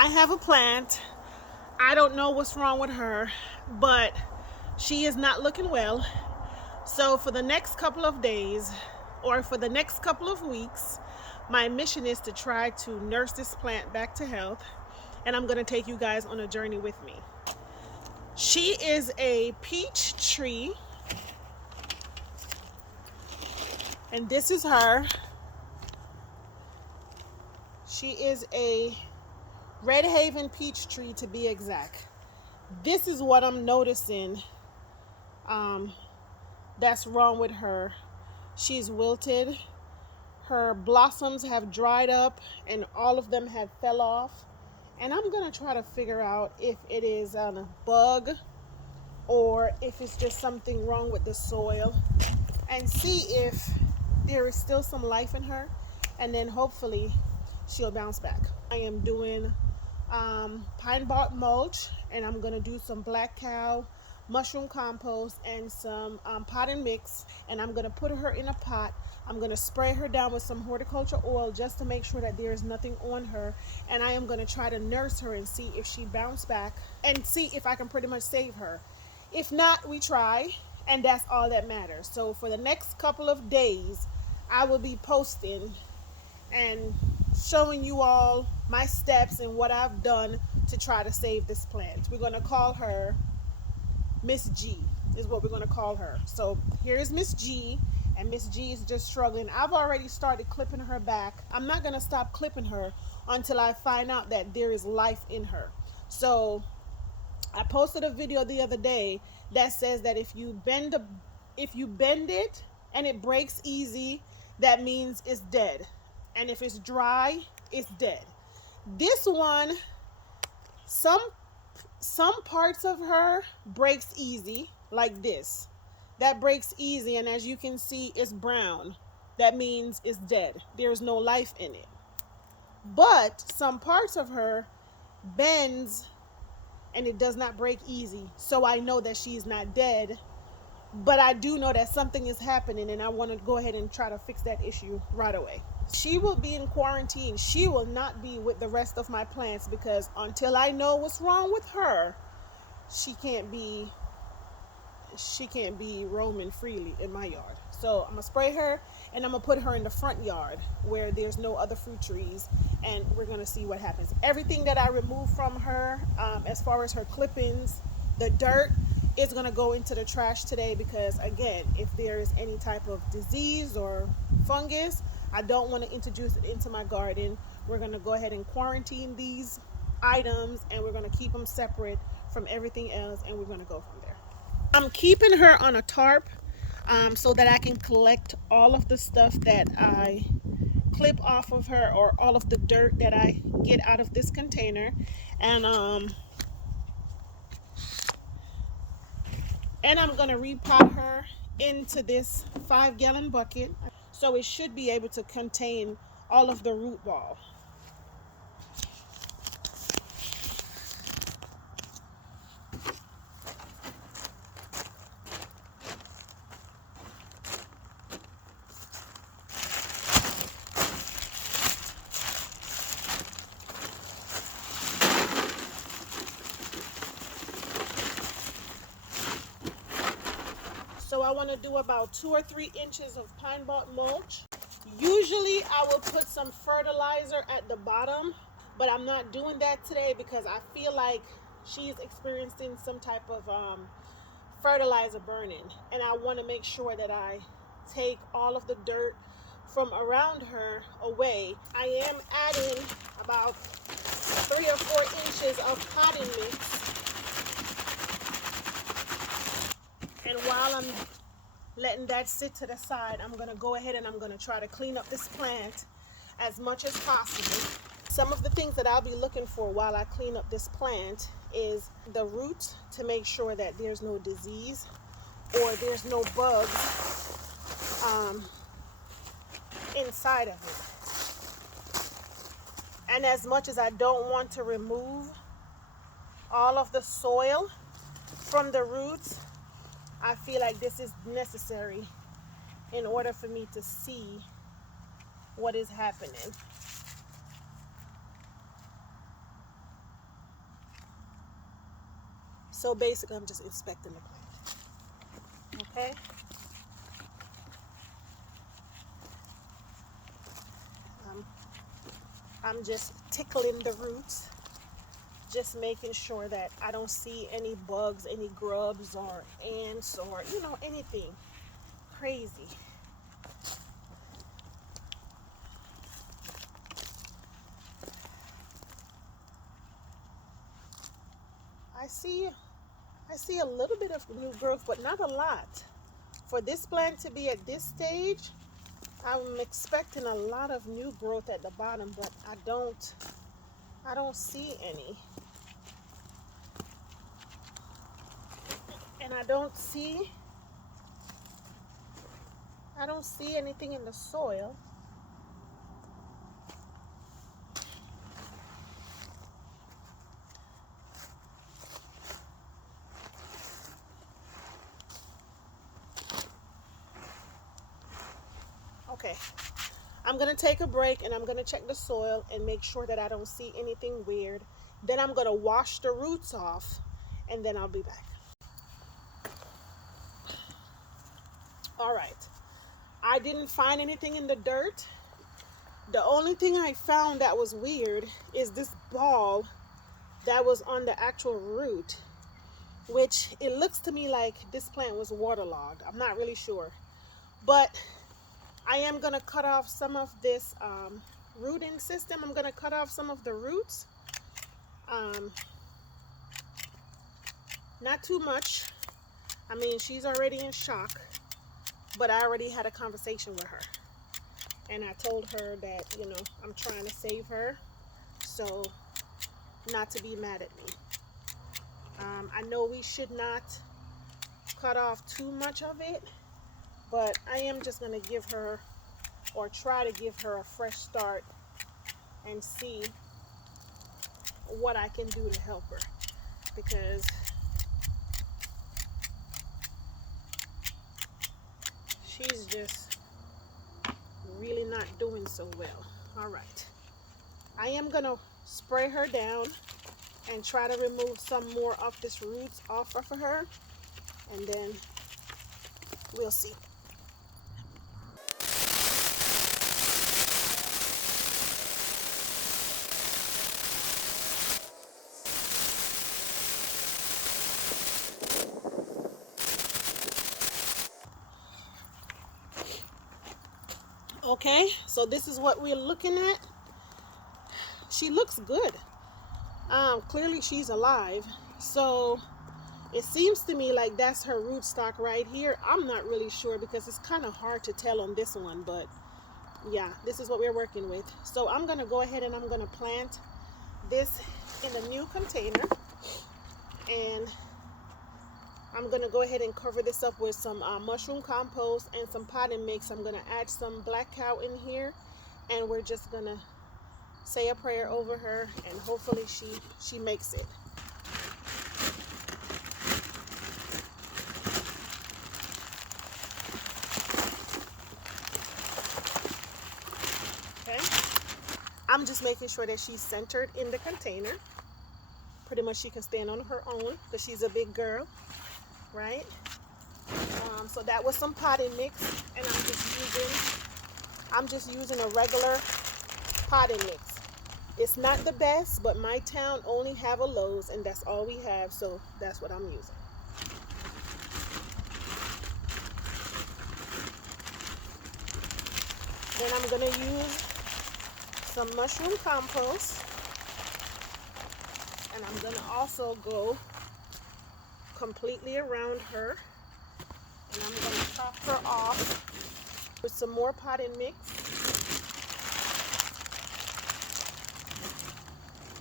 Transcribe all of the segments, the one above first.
I have a plant. I don't know what's wrong with her, but she is not looking well. So for the next couple of days or for the next couple of weeks, my mission is to try to nurse this plant back to health, and I'm going to take you guys on a journey with me. She is a peach tree, and this is her. She is a Red Haven peach tree, to be exact. This is what I'm noticing that's wrong with her. She's wilted. Her blossoms have dried up and all of them have fell off. And I'm going to try to figure out if it is a bug or if it's just something wrong with the soil, and see if there is still some life in her, and then hopefully she'll bounce back. I am doing pine bark mulch, and I'm going to do some black cow mushroom compost and some potting mix, and I'm going to put her in a pot. I'm going to spray her down with some horticulture oil just to make sure that there is nothing on her, and I am going to try to nurse her and see if she bounce back and see if I can pretty much save her. If not, we try, and that's all that matters. So for the next couple of days, I will be posting and showing you all my steps and what I've done to try to save this plant. We're going to call her Miss G, is what we're going to call her. So here's Miss G, and Miss G is just struggling. I've already started clipping her back. I'm not going to stop clipping her until I find out that there is life in her. So I posted a video the other day that says that if you bend it and it breaks easy, that means it's dead. And if it's dry, it's dead. This one, some parts of her breaks easy, like this. That breaks easy, and as you can see, it's brown. That means it's dead. There's no life in it. But some parts of her bends and it does not break easy. So I know that she's not dead, but I do know that something is happening, and I want to go ahead and try to fix that issue right away. She will be in quarantine. She will not be with the rest of my plants, because until I know what's wrong with her, she can't be roaming freely in my yard. So I'm gonna spray her, and I'm gonna put her in the front yard where there's no other fruit trees, and we're gonna see what happens. Everything that I remove from her, as far as her clippings, the dirt, is gonna go into the trash today, because again, if there is any type of disease or fungus, I don't want to introduce it into my garden. We're gonna go ahead and quarantine these items, and we're gonna keep them separate from everything else, and we're gonna go from there. I'm keeping her on a tarp so that I can collect all of the stuff that I clip off of her, or all of the dirt that I get out of this container. And I'm gonna repot her into this 5-gallon bucket, so it should be able to contain all of the root ball. So I want to do about 2 or 3 inches of pine bark mulch. Usually I will put some fertilizer at the bottom, but I'm not doing that today because I feel like she's experiencing some type of fertilizer burning, and I want to make sure that I take all of the dirt from around her away. I am adding about 3 or 4 inches of potting mix. And while I'm letting that sit to the side, I'm going to go ahead and I'm going to try to clean up this plant as much as possible. Some of the things that I'll be looking for while I clean up this plant is the roots, to make sure that there's no disease or there's no bugs inside of it. And as much as I don't want to remove all of the soil from the roots, I feel like this is necessary in order for me to see what is happening. So basically, I'm just inspecting the plant. Okay. Um, I'm just tickling the roots, just making sure that I don't see any bugs, any grubs or ants or, anything crazy. I see a little bit of new growth, but not a lot. For this plant to be at this stage, I'm expecting a lot of new growth at the bottom, but I don't see any. And I don't see anything in the soil. Okay, I'm gonna take a break and I'm gonna check the soil and make sure that I don't see anything weird. Then I'm gonna wash the roots off and then I'll be back. All right, I didn't find anything in the dirt. The only thing I found that was weird is this ball that was on the actual root, which it looks to me like this plant was waterlogged. I'm not really sure, but I am gonna cut off some of this rooting system. I'm gonna cut off some of the roots. Not too much. I mean, she's already in shock, but I already had a conversation with her. And I told her that, I'm trying to save her, so not to be mad at me. I know we should not cut off too much of it, but I am just going to give her, or try to give her, a fresh start and see what I can do to help her, because she's just really not doing so well. All right, I am going to spray her down and try to remove some more of this roots off of her, and then we'll see. Okay, so this is what we're looking at. She looks good. Clearly she's alive. So it seems to me like that's her rootstock right here. I'm not really sure because it's kind of hard to tell on this one, but yeah, this is what we're working with. So I'm gonna go ahead and I'm gonna plant this in a new container, and I'm gonna go ahead and cover this up with some mushroom compost and some potting mix. I'm gonna add some black cow in here, and we're just gonna say a prayer over her, and hopefully she makes it. Okay, I'm just making sure that she's centered in the container. Pretty much she can stand on her own because she's a big girl, right? So that was some potting mix, and I'm just using a regular potting mix. It's not the best, but my town only have a Lowe's, and that's all we have, so that's what I'm using. Then I'm gonna use some mushroom compost, and I'm gonna also go completely around her, and I'm gonna top her off with some more potting mix.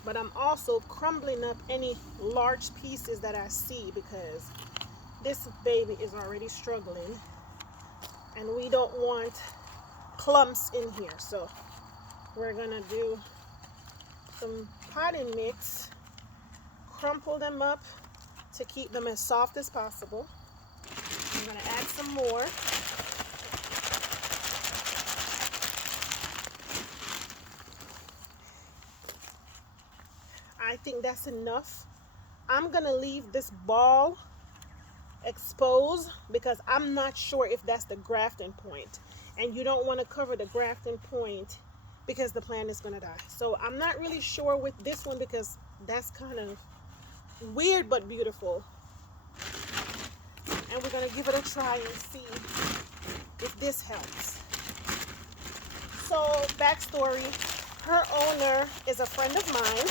But I'm also crumbling up any large pieces that I see, because this baby is already struggling and we don't want clumps in here. So we're gonna do some potting mix, crumple them up to keep them as soft as possible. I'm gonna add some more. I think that's enough I'm gonna leave this ball exposed because I'm not sure if that's the grafting point, and you don't want to cover the grafting point because the plant is gonna die. So I'm not really sure with this one because that's kind of weird but beautiful, and we're gonna give it a try and see if this helps. So backstory, her owner is a friend of mine.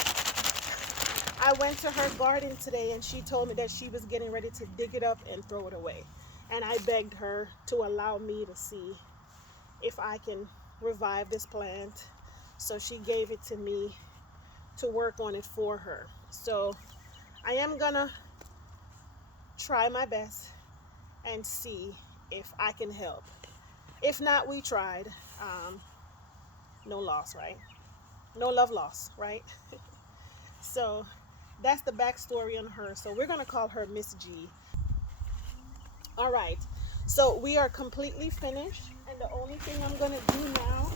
I went to her garden today and she told me that she was getting ready to dig it up and throw it away. And I begged her to allow me to see if I can revive this plant. So she gave it to me to work on it for her. So I am gonna try my best and see if I can help. If not, we tried. No loss, right? No love lost, right? So that's the backstory on her. So we're gonna call her Miss G. All right, so we are completely finished, and the only thing I'm gonna do now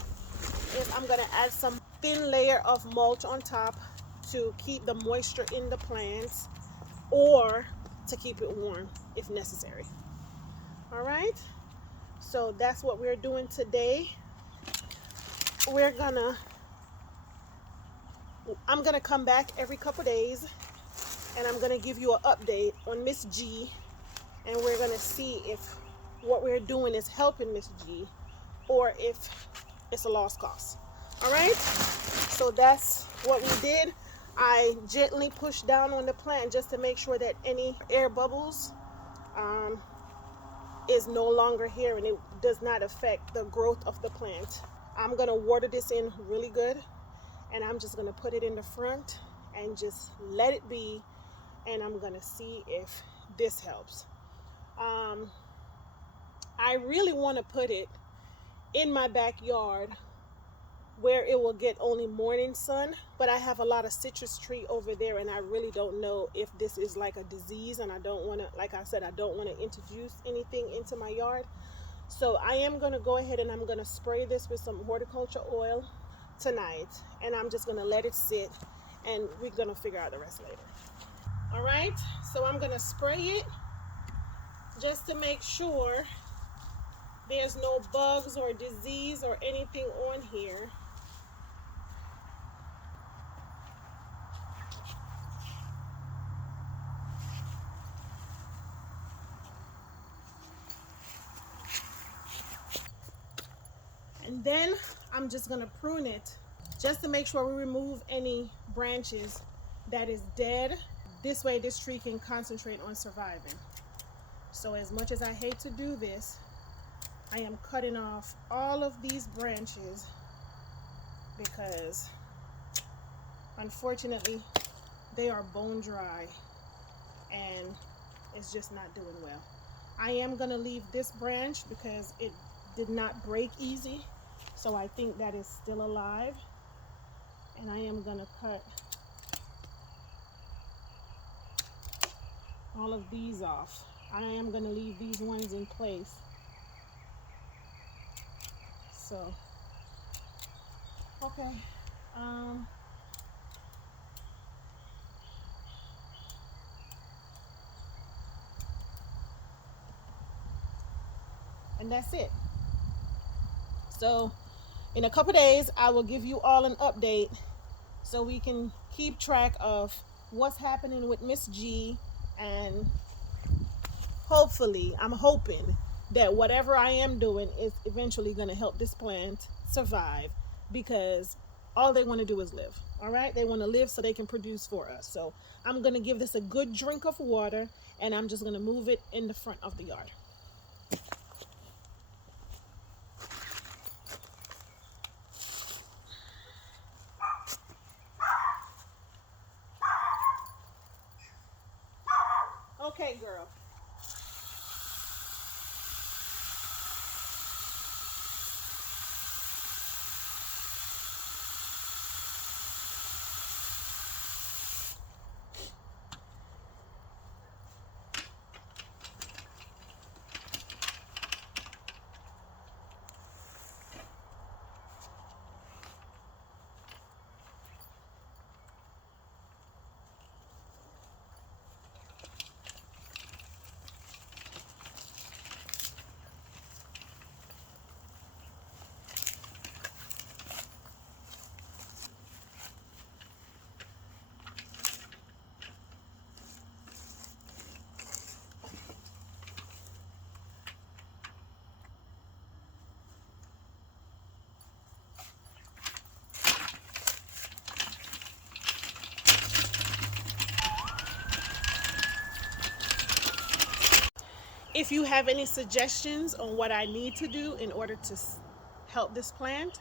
is I'm gonna add some thin layer of mulch on top to keep the moisture in the plants or to keep it warm if necessary. All right, so that's what we're doing today. I'm gonna come back every couple days and I'm gonna give you an update on Miss G, and we're gonna see if what we're doing is helping Miss G or if it's a lost cause. All right, so that's what we did. I gently pushed down on the plant just to make sure that any air bubbles is no longer here and it does not affect the growth of the plant. I'm gonna water this in really good, and I'm just gonna put it in the front and just let it be, and I'm gonna see if this helps. I really want to put it in my backyard where it will get only morning sun, but I have a lot of citrus tree over there, and I really don't know if this is like a disease, and I don't want to, like I said, I don't want to introduce anything into my yard. So I am going to go ahead and I'm going to spray this with some horticulture oil tonight, and I'm just going to let it sit, and we're going to figure out the rest later. All right, so I'm going to spray it just to make sure there's no bugs or disease or anything on here. And then I'm just gonna prune it just to make sure we remove any branches that is dead. This way this tree can concentrate on surviving. So as much as I hate to do this, I am cutting off all of these branches because unfortunately they are bone dry and it's just not doing well. I am gonna leave this branch because it did not break easy, so I think that is still alive, and I am gonna cut all of these off. I am gonna leave these ones in place. So okay, and that's it. So in a couple days I will give you all an update so we can keep track of what's happening with Miss G, and hopefully, I'm hoping that whatever I am doing is eventually going to help this plant survive, because all they want to do is live. All right, they want to live so they can produce for us. So I'm going to give this a good drink of water, and I'm just going to move it in the front of the yard. Okay, girl. If you have any suggestions on what I need to do in order to help this plant,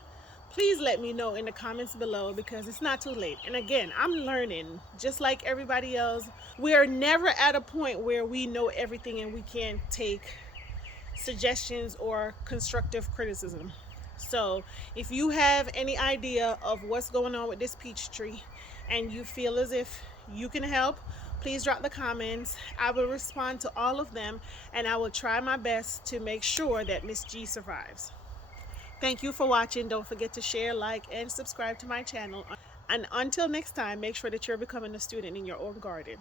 please let me know in the comments below, because it's not too late. And again, I'm learning just like everybody else. We are never at a point where we know everything and we can't take suggestions or constructive criticism. So if you have any idea of what's going on with this peach tree and you feel as if you can help, please drop the comments. I will respond to all of them, and I will try my best to make sure that Miss G survives. Thank you for watching. Don't forget to share, like, and subscribe to my channel. And until next time, make sure that you're becoming a student in your own garden.